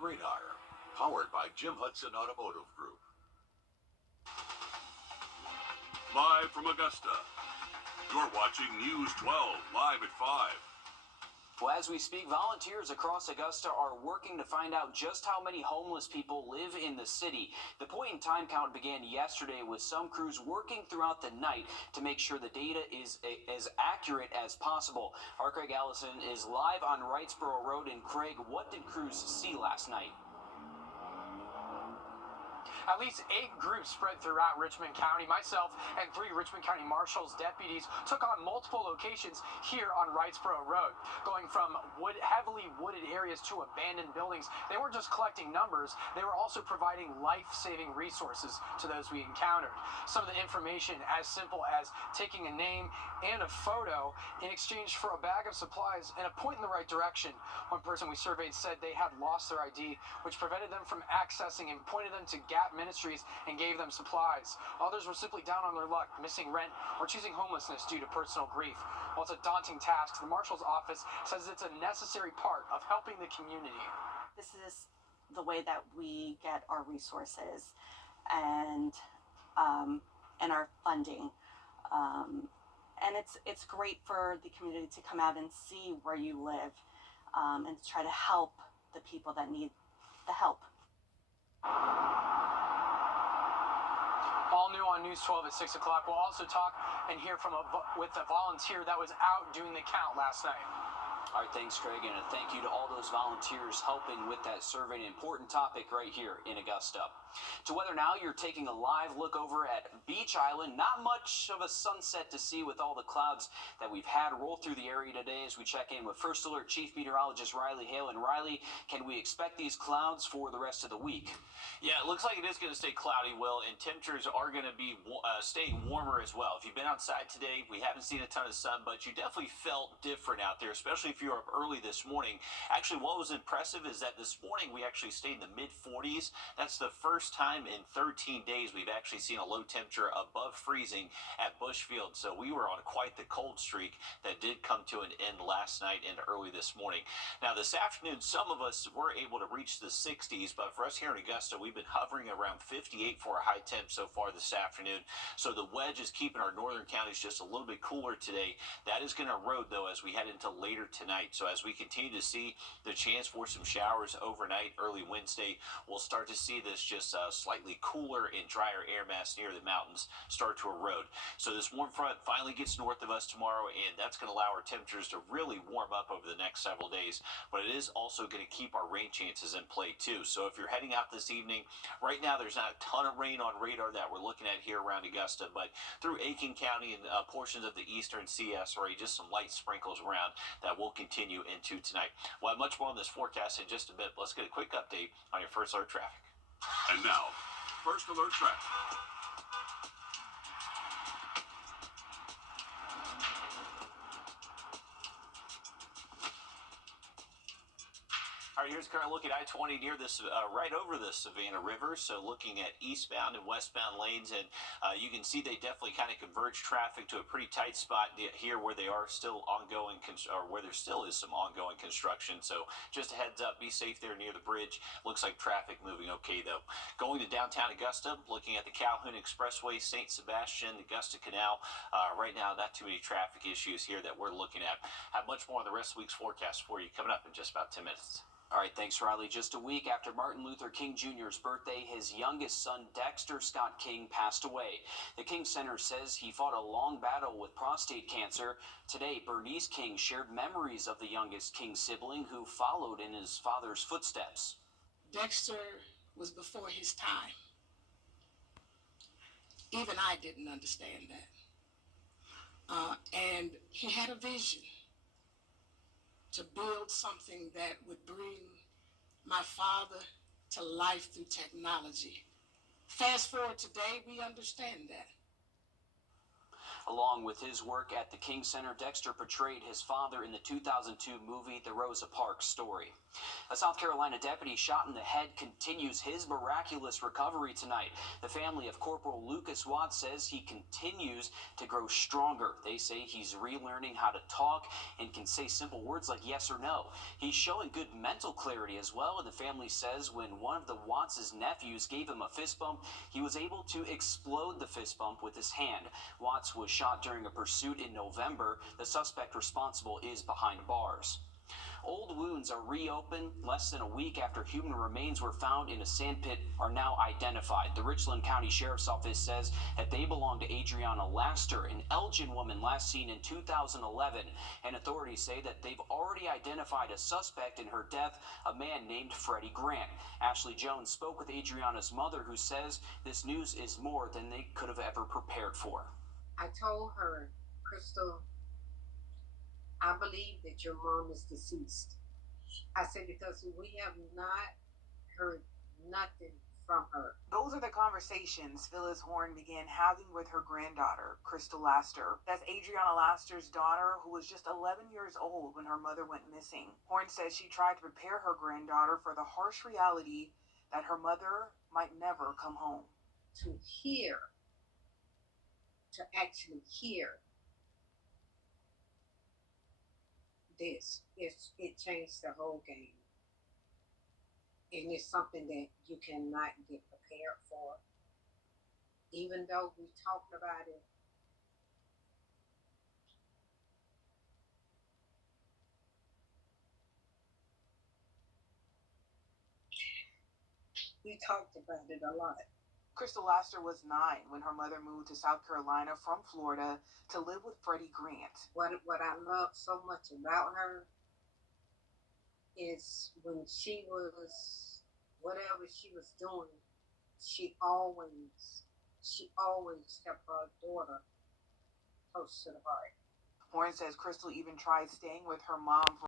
Radar, powered by Jim Hudson Automotive Group. Live from Augusta, you're watching News 12, live at 5. Well, as we speak, volunteers across Augusta are working to find out just how many homeless people live in the city. The point-in-time count began yesterday with some crews working throughout the night to make sure the data is as accurate as possible. Our Craig Allison is live on Wrightsboro Road. And Craig, what did crews see last night? At least 8 groups spread throughout Richmond County. Myself and 3 Richmond County Marshals deputies took on multiple locations here on Wrightsboro Road, going from heavily wooded areas to abandoned buildings. They weren't just collecting numbers, they were also providing life-saving resources to those we encountered. Some of the information as simple as taking a name and a photo in exchange for a bag of supplies and a point in the right direction. One person we surveyed said they had lost their ID, which prevented them from accessing and pointed them to Gap Ministries and gave them supplies. Others were simply down on their luck, missing rent, or choosing homelessness due to personal grief. While it's a daunting task, the Marshal's Office says it's a necessary part of helping the community. This is the way that we get our resources and our funding. And it's great for the community to come out and see where you live and to try to help the people that need the help. All new on News 12 at 6 o'clock. We'll also talk and hear from with a volunteer that was out doing the count last night. All right, thanks, Craig, and a thank you to all those volunteers helping with that survey. An important topic right here in Augusta. To weather now, you're taking a live look over at Beach Island. Not much of a sunset to see with all the clouds that we've had roll through the area today as we check in with First Alert Chief Meteorologist Riley Hale. And Riley, can we expect these clouds for the rest of the week? Yeah, it looks like it is going to stay cloudy, Will, and temperatures are going to be staying warmer as well. If you've been outside today, we haven't seen a ton of sun, but you definitely felt different out there, especially if you were up early this morning. Actually, what was impressive is that this morning we actually stayed in the mid-40s. That's the first time in 13 days we've actually seen a low temperature above freezing at Bushfield. So we were on quite the cold streak that did come to an end last night and early this morning. Now, this afternoon, some of us were able to reach the 60s, but for us here in Augusta, we've been hovering around 58 for a high temp so far this afternoon. So the wedge is keeping our northern counties just a little bit cooler today. That is going to erode, though, as we head into later tonight. So as we continue to see the chance for some showers overnight, early Wednesday, we'll start to see this just slightly cooler and drier air mass near the mountains start to erode. So this warm front finally gets north of us tomorrow, and that's going to allow our temperatures to really warm up over the next several days. But it is also going to keep our rain chances in play, too. So if you're heading out this evening, right now there's not a ton of rain on radar that we're looking at here around Augusta, but through Aiken County and portions of the eastern CSRA, just some light sprinkles around that will continue into tonight. We'll have much more on this forecast in just a bit, but let's get a quick update on your First Alert traffic. And now, First Alert traffic. All right, here's a current look at I-20 near this, right over the Savannah River. So looking at eastbound and westbound lanes, and you can see they definitely kind of converge traffic to a pretty tight spot here where they are still ongoing, or where there still is some ongoing construction. So just a heads up, be safe there near the bridge. Looks like traffic moving okay, though. Going to downtown Augusta, looking at the Calhoun Expressway, St. Sebastian, Augusta Canal. Right now, not too many traffic issues here that we're looking at. Have much more on the rest of the week's forecast for you coming up in just about 10 minutes. All right, thanks, Riley. Just a week after Martin Luther King Jr.'s birthday, his youngest son, Dexter Scott King, passed away. The King Center says he fought a long battle with prostate cancer. Today, Bernice King shared memories of the youngest King sibling who followed in his father's footsteps. Dexter was before his time. Even I didn't understand that. And he had a vision to build something that would bring my father to life through technology. Fast forward today, we understand that. Along with his work at the King Center, Dexter portrayed his father in the 2002 movie The Rosa Parks Story. A South Carolina deputy shot in the head continues his miraculous recovery tonight. The family of Corporal Lucas Watts says he continues to grow stronger. They say he's relearning how to talk and can say simple words like yes or no. He's showing good mental clarity as well, and the family says when one of the Watts' nephews gave him a fist bump, he was able to explode the fist bump with his hand. Watts was shot during a pursuit in November. The suspect responsible is behind bars. Old wounds are reopened less than a week after human remains were found in a sandpit are now identified. The Richland County Sheriff's Office says that they belong to Adriana Laster, an Elgin woman last seen in 2011, and authorities say that they've already identified a suspect in her death, a man named Freddie Grant. Ashley Jones spoke with Adriana's mother, who says this news is more than they could have ever prepared for. I told her, Crystal, I believe that your mom is deceased. I said, because we have not heard nothing from her. Those are the conversations Phyllis Horn began having with her granddaughter, Crystal Laster. That's Adriana Laster's daughter, who was just 11 years old when her mother went missing. Horn says she tried to prepare her granddaughter for the harsh reality that her mother might never come home. To actually hear this, it changed the whole game. And it's something that you cannot get prepared for. Even though we talked about it, a lot. Crystal Laster was 9 when her mother moved to South Carolina from Florida to live with Freddie Grant. What I love so much about her is when she was, whatever she was doing, she always kept her daughter close to the heart. Horn says Crystal even tried staying with her mom for